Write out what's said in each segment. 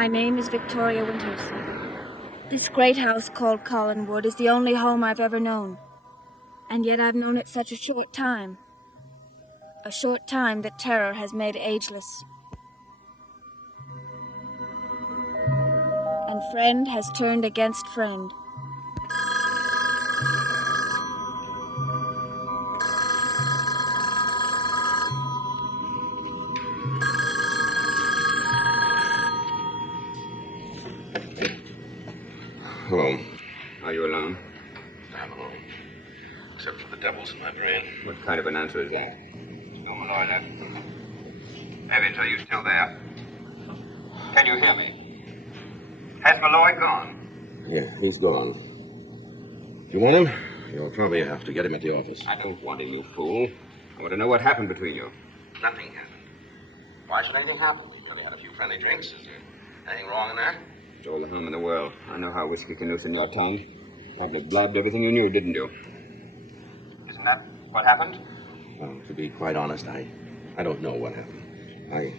My name is Victoria Winters. This great house called Collinwood is the only home I've ever known. And yet I've known it such a short time. A short time that terror has made ageless. And friend has turned against friend. Hello. Are you alone? I'm alone. Except for the devils in my brain. What kind of an answer is that? No Malloy left. Evans, are you still there? Can you hear me? Has Malloy gone? Yeah, he's gone. You want him? You'll probably have to get him at the office. I don't want him, you fool. I want to know what happened between you. Nothing happened. Why should anything happen? You only had a few friendly drinks. Is there anything wrong in that? It's all the harm in the world. I know how whiskey can loosen your tongue. Probably blabbed everything you knew, didn't you? Isn't that what happened? Well, to be quite honest, I don't know what happened. I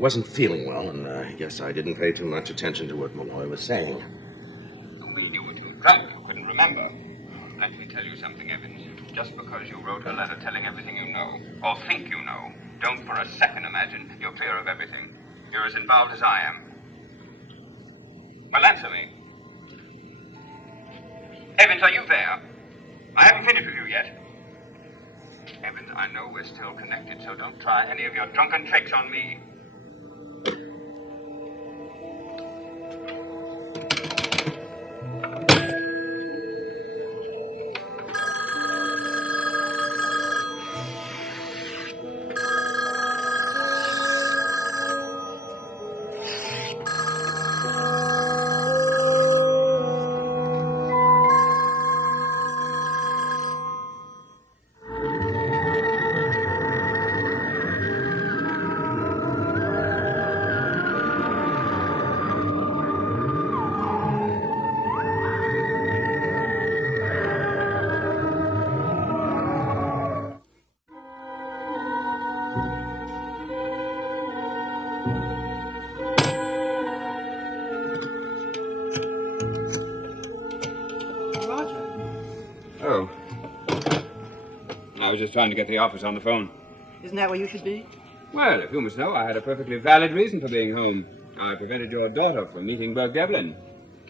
wasn't feeling well, and I guess I didn't pay too much attention to what Malloy was saying. Maybe you were too drunk. You couldn't remember. Let me tell you something, Evans. Just because you wrote a letter telling everything you know, or think you know, don't for a second imagine you're clear of everything. You're as involved as I am. Well, answer me. Evans, are you there? I haven't finished with you yet. Evans, I know we're still connected, so don't try any of your drunken tricks on me. Oh. I was just trying to get the office on the phone. Isn't that where you should be? Well, if you must know, I had a perfectly valid reason for being home. I prevented your daughter from meeting Burke Devlin.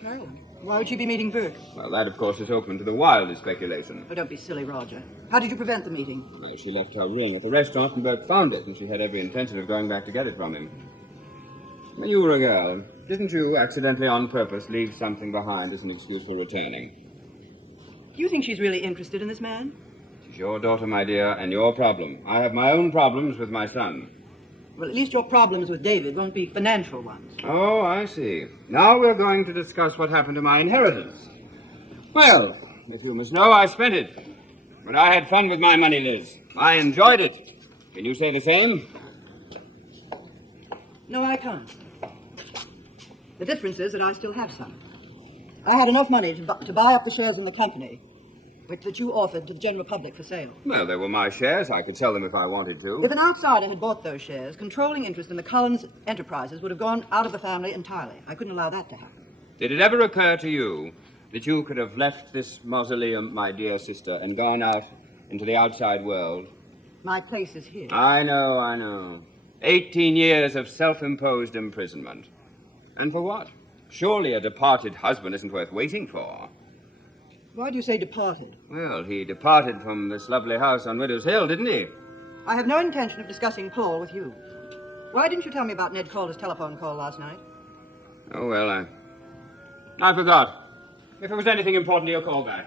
Oh, why would she be meeting Burke? Well, that, of course, is open to the wildest speculation. Oh, don't be silly, Roger. How did you prevent the meeting? Well, she left her ring at the restaurant and Burke found it, and she had every intention of going back to get it from him. When you were a girl, didn't you accidentally on purpose leave something behind as an excuse for returning? Do you think she's really interested in this man? She's your daughter, my dear, and your problem. I have my own problems with my son. Well, at least your problems with David won't be financial ones. Oh, I see. Now we're going to discuss what happened to my inheritance. Well, if you must know, I spent it. But I had fun with my money, Liz. I enjoyed it. Can you say the same? No, I can't. The difference is that I still have some. I had enough money to buy up the shares in the company, that you offered to the general public for sale. Well, they were my shares. I could sell them if I wanted to. If an outsider had bought those shares, controlling interest in the Collins enterprises would have gone out of the family entirely. I couldn't allow that to happen. Did it ever occur to you that you could have left this mausoleum, my dear sister, and gone out into the outside world? My place is here. I know. 18 years of self-imposed imprisonment. And for what? Surely a departed husband isn't worth waiting for. Why do you say departed? Well, he departed from this lovely house on Widow's Hill, didn't he? I have no intention of discussing Paul with you. Why didn't you tell me about Ned Calder's telephone call last night? Oh, well, I forgot. If it was anything important, he'll call back.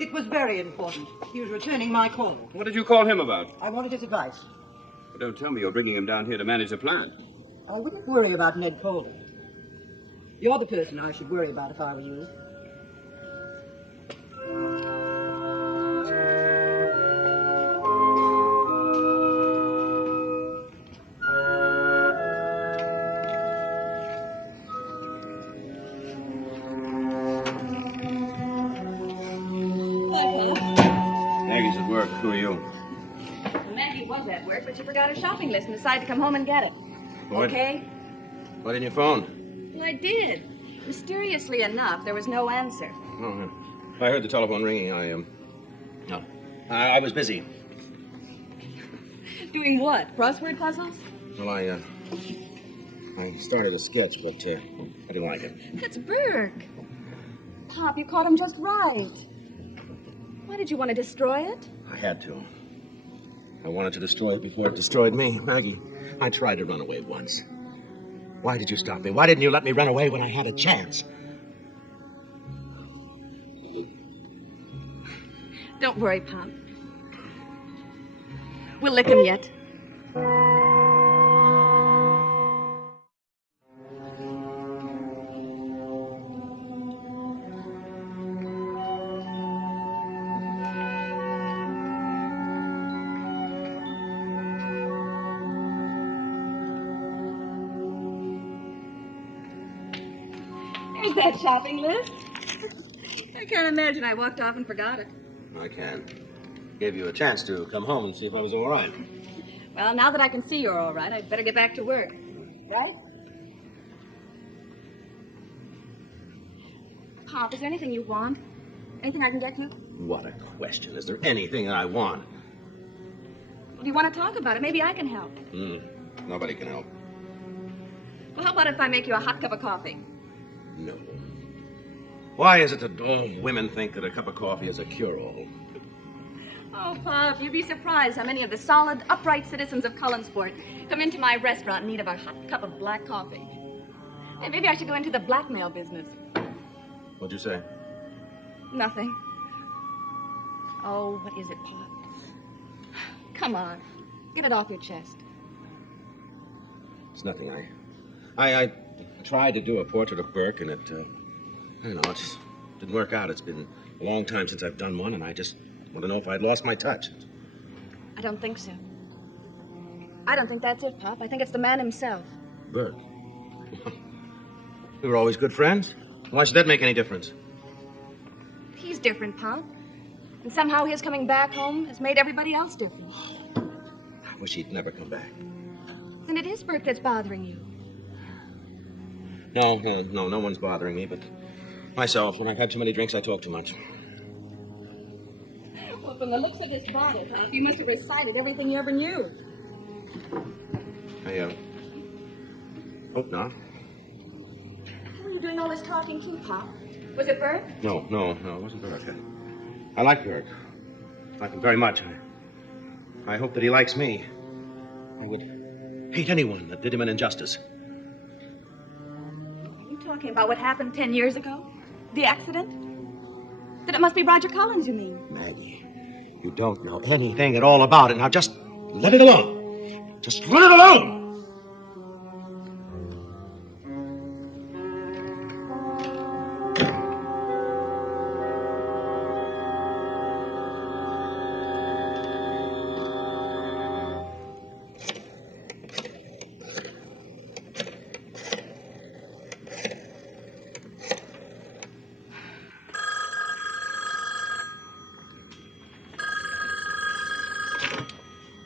It was very important. He was returning my call. What did you call him about? I wanted his advice. Well, don't tell me you're bringing him down here to manage the plant. I wouldn't worry about Ned Calder. You're the person I should worry about if I were you. Maggie's at work. Who are you? Well, Maggie was at work, but she forgot her shopping list and decided to come home and get it. What? Okay? What in your phone? Well, I did. Mysteriously enough, there was no answer. Oh, I heard the telephone ringing. I was busy. Doing what? Crossword puzzles? Well, I started a sketch, but I didn't like it. It's Burke. Pop, you caught him just right. Why did you want to destroy it? I had to. I wanted to destroy it before it destroyed me. Maggie, I tried to run away once. Why did you stop me? Why didn't you let me run away when I had a chance? Don't worry, Pop. We'll lick him yet. There's that shopping list. I can't imagine I walked off and forgot it. I can. Gave you a chance to come home and see if I was all right. Well, now that I can see you're all right, I'd better get back to work. Right? Pop, is there anything you want? Anything I can get you? What a question. Is there anything I want? Well, do you want to talk about it? Maybe I can help. Nobody can help. Well, how about if I make you a hot cup of coffee? No. Why is it that all women think that a cup of coffee is a cure-all? Oh, Pop, you'd be surprised how many of the solid, upright citizens of Cullensport come into my restaurant in need of a hot cup of black coffee. Hey, maybe I should go into the blackmail business. What'd you say? Nothing. Oh, what is it, Pop? Come on. Get it off your chest. It's nothing. I tried to do a portrait of Burke, and it just didn't work out. It's been a long time since I've done one, and I just want to know if I'd lost my touch. I don't think so. I don't think that's it, Pop. I think it's the man himself. Burke? We were always good friends. Why should that make any difference? He's different, Pop. And somehow his coming back home has made everybody else different. I wish he'd never come back. Then it is Burke that's bothering you. No one's bothering me, but myself. When I've had too many drinks, I talk too much. Well, from the looks of this bottle, Pop, you must have recited everything you ever knew. I hope not. Who are you doing all this talking to, Pop? Was it Burke? No, it wasn't Burke. I like Burke. I like him very much. I hope that he likes me. I would hate anyone that did him an injustice. Are you talking about what happened 10 years ago? The accident? Then it must be Roger Collins, you mean? Maggie, you don't know anything at all about it. Now just let it alone. Just let it alone!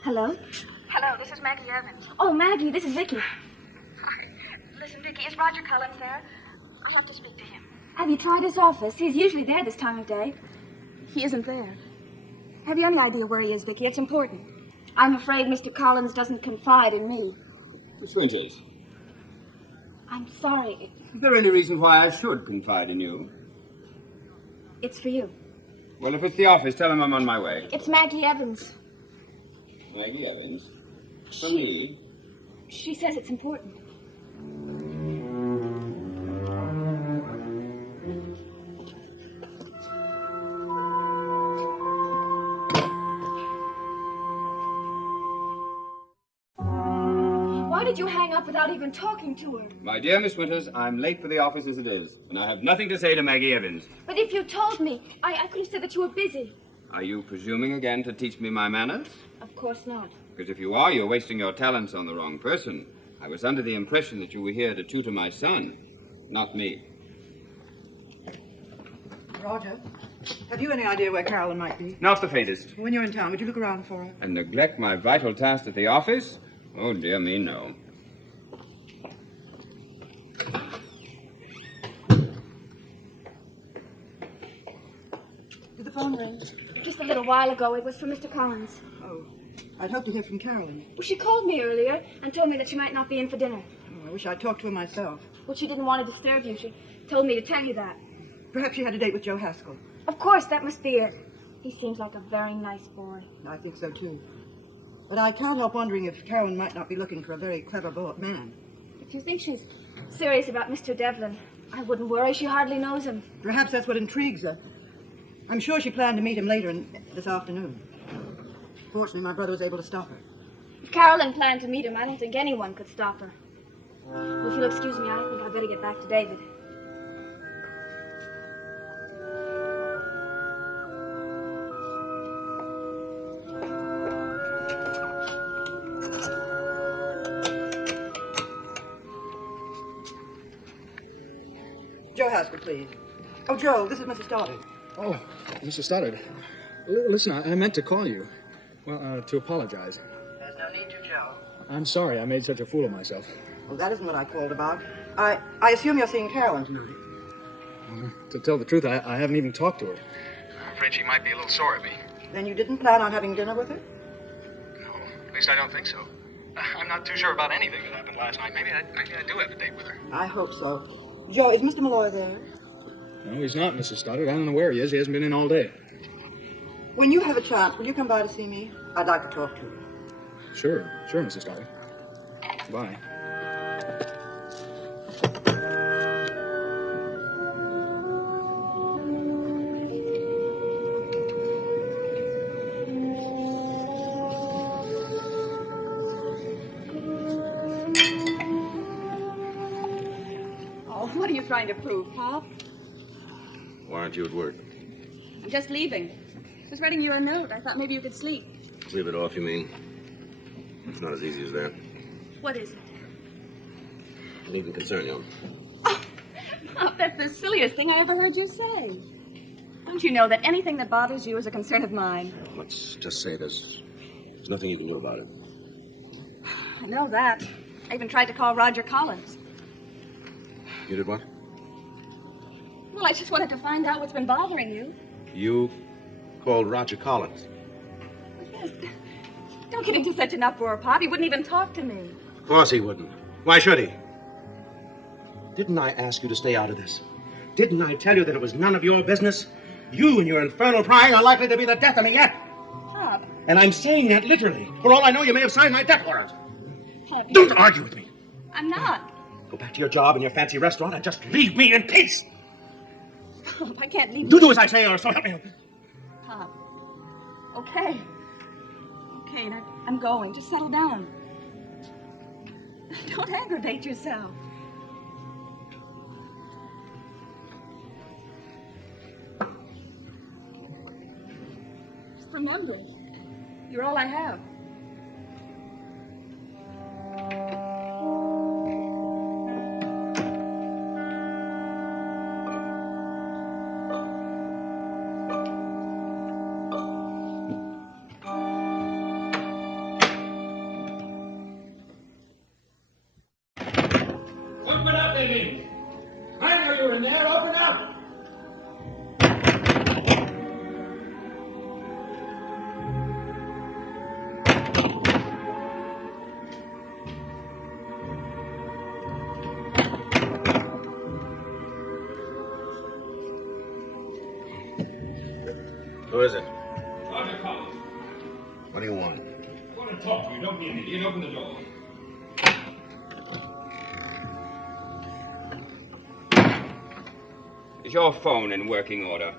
Hello? Hello, this is Maggie Evans. Oh, Maggie, this is Vicky. Hi. Listen, Vicky, is Roger Collins there? I'll have to speak to him. Have you tried his office? He's usually there this time of day. He isn't there. Have you any idea where he is, Vicky? It's important. I'm afraid Mr. Collins doesn't confide in me. Miss Winters, I'm sorry. is there any reason why I should confide in you? It's for you. Well, if it's the office, tell him I'm on my way. It's Maggie Evans. Maggie Evans? For me? She says it's important. Why did you hang up without even talking to her? My dear Miss Winters, I'm late for the office as it is, and I have nothing to say to Maggie Evans. But if you told me, I could have said that you were busy. Are you presuming again to teach me my manners? Of course not. Because if you are, you're wasting your talents on the wrong person. I was under the impression that you were here to tutor my son, not me. Roger, have you any idea where Carolyn might be? Not the faintest. When you're in town, would you look around for her? And neglect my vital task at the office? Oh, dear me, no. while ago. It was from Mr. Collins. Oh, I'd hoped to hear from Carolyn. Well, she called me earlier and told me that she might not be in for dinner. Oh, I wish I'd talked to her myself. Well, she didn't want to disturb you. She told me to tell you that. Perhaps she had a date with Joe Haskell. Of course, that must be it. He seems like a very nice boy. I think so, too. But I can't help wondering if Carolyn might not be looking for a very clever man. If you think she's serious about Mr. Devlin, I wouldn't worry. She hardly knows him. Perhaps that's what intrigues her. I'm sure she planned to meet him later this afternoon. Fortunately, my brother was able to stop her. If Carolyn planned to meet him, I don't think anyone could stop her. Well, if you'll excuse me, I think I'd better get back to David. Joe Haskell, please. Oh, Joe, this is Mrs. Stoddard. Oh, Mr. Stoddard. Listen, I meant to call you. Well, to apologize. There's no need to, Joe. I'm sorry I made such a fool of myself. Well, that isn't what I called about. I assume you're seeing Carolyn tonight. To tell the truth, I haven't even talked to her. I'm afraid she might be a little sore at me. Then you didn't plan on having dinner with her? No, at least I don't think so. I'm not too sure about anything that happened last night. Maybe I do have a date with her. I hope so. Joe, is Mr. Malloy there? No, he's not, Mrs. Stoddard. I don't know where he is. He hasn't been in all day. When you have a chance, will you come by to see me? I'd like to talk to you. Sure, Mrs. Stoddard. Bye. Oh, what are you trying to prove, Pop? Why aren't you at work? I'm just leaving. I was writing you a note. I thought maybe you could sleep. Leave it off, you mean? It's not as easy as that. What is it? It needn't concern you. Oh, Pop, that's the silliest thing I ever heard you say. Don't you know that anything that bothers you is a concern of mine? Let's just say there's nothing you can do about it. I know that. I even tried to call Roger Collins. You did what? Well, I just wanted to find out what's been bothering you. You called Roger Collins. Yes. Don't get into such an uproar, Pop. He wouldn't even talk to me. Of course he wouldn't. Why should he? Didn't I ask you to stay out of this? Didn't I tell you that it was none of your business? You and your infernal prying are likely to be the death of me yet. Pop. And I'm saying that literally. For all I know, you may have signed my death warrant. Pop, Don't argue with me. I'm not. Go back to your job in your fancy restaurant and just leave me in peace. Pop, I can't leave You do as I say, or so help me. Pop. Okay. Okay, now I'm going. Just settle down. Don't aggravate yourself. Just remember, you're all I have. Open up, Amy! I know you're in there. Open up! Who is it? Roger Collins. What do you want? I want to talk to you. Don't be an idiot. Open the door. Is your phone in working order?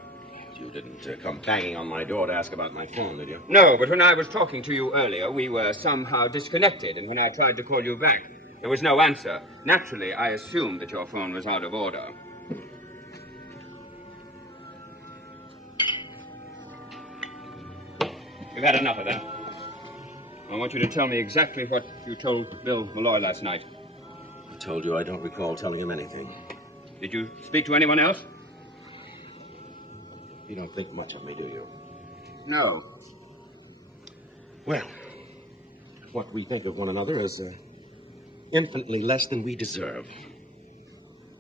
You didn't come banging on my door to ask about my phone, did you? No, but when I was talking to you earlier, we were somehow disconnected, and when I tried to call you back, there was no answer. Naturally, I assumed that your phone was out of order. You've had enough of that. I want you to tell me exactly what you told Bill Malloy last night. I told you I don't recall telling him anything. Did you speak to anyone else? You don't think much of me, do you? No. Well, what we think of one another is infinitely less than we deserve.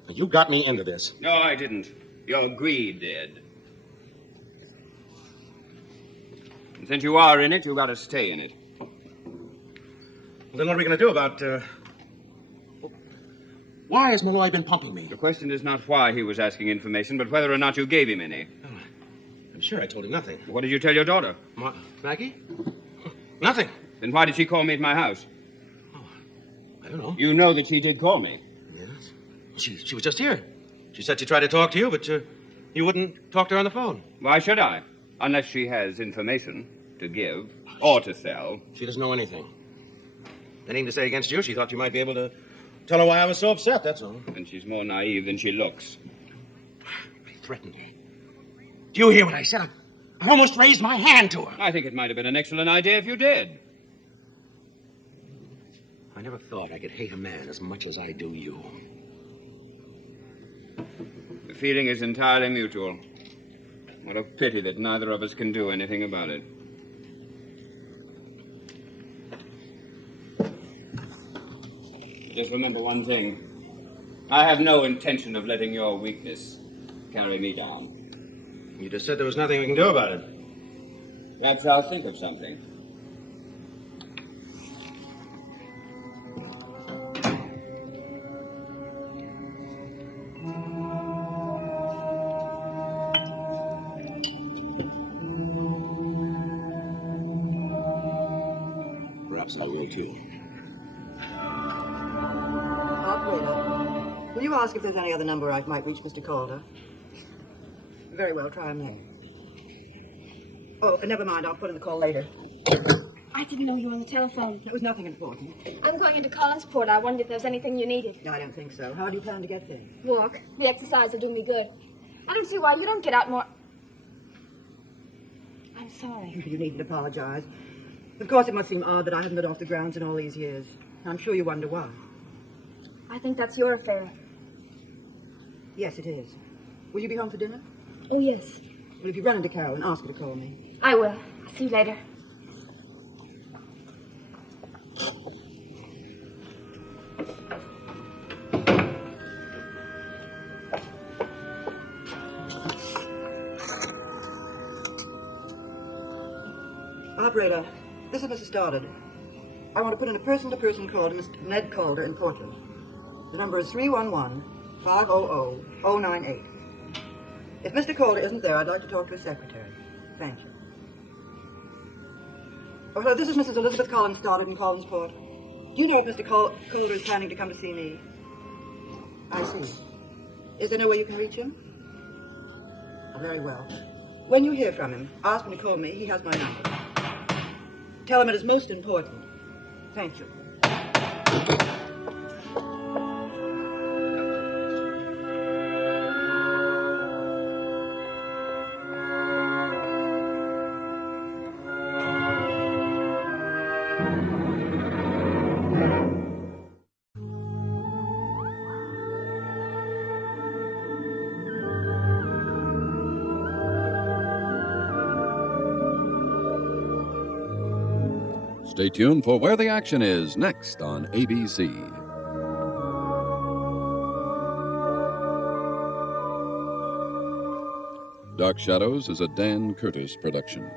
You got me into this. No, I didn't. Your greed did. And since you are in it, you've got to stay in it. Then what are we going to do about, Why has Malloy been pumping me? The question is not why he was asking information, but whether or not you gave him any. Oh, I'm sure I told him nothing. What did you tell your daughter? Maggie? Nothing. Then why did she call me at my house? Oh, I don't know. You know that she did call me. Yes. She was just here. She said she tried to talk to you, but you wouldn't talk to her on the phone. Why should I? Unless she has information to give or to sell. She doesn't know anything. Anything to say against you, she thought you might be able to tell her why I was so upset, that's all. And she's more naive than she looks. He threatened me. Do you hear what I said? I almost raised my hand to her. I think it might have been an excellent idea if you did. I never thought I could hate a man as much as I do you. The feeling is entirely mutual. What a pity that neither of us can do anything about it. Just remember one thing. I have no intention of letting your weakness carry me down. You just said there was nothing we can do about it. Perhaps I'll think of something. Perhaps I will, too. Operator, will you ask if there's any other number I might reach Mr. Calder? Very well, try him then. Oh, never mind, I'll put in the call later. I didn't know you were on the telephone. It was nothing important. I'm going into Collinsport. I wondered if there's anything you needed. No, I don't think so. How do you plan to get there? Walk. The exercise will do me good. I don't see why you don't get out more. I'm sorry. You needn't apologize. Of course, it must seem odd that I haven't got off the grounds in all these years. I'm sure you wonder why. I think that's your affair. Yes, it is. Will you be home for dinner? Oh, yes. Well, if you run into Carol and ask her to call me. I will. I'll see you later. Operator, this is Mrs. Stoddard. I want to put in a person-to-person call to Mr. Ned Calder in Portland. The number is 311-500-098. If Mr. Calder isn't there, I'd like to talk to his secretary. Thank you. Oh, hello, this is Mrs. Elizabeth Collins Stoddard in Collinsport. Do you know if Mr. Calder is planning to come to see me? I see. Is there no way you can reach him? Oh, very well. When you hear from him, ask him to call me. He has my number. Tell him it is most important. Thank you. Stay tuned for Where the Action Is next on ABC. Dark Shadows is a Dan Curtis production.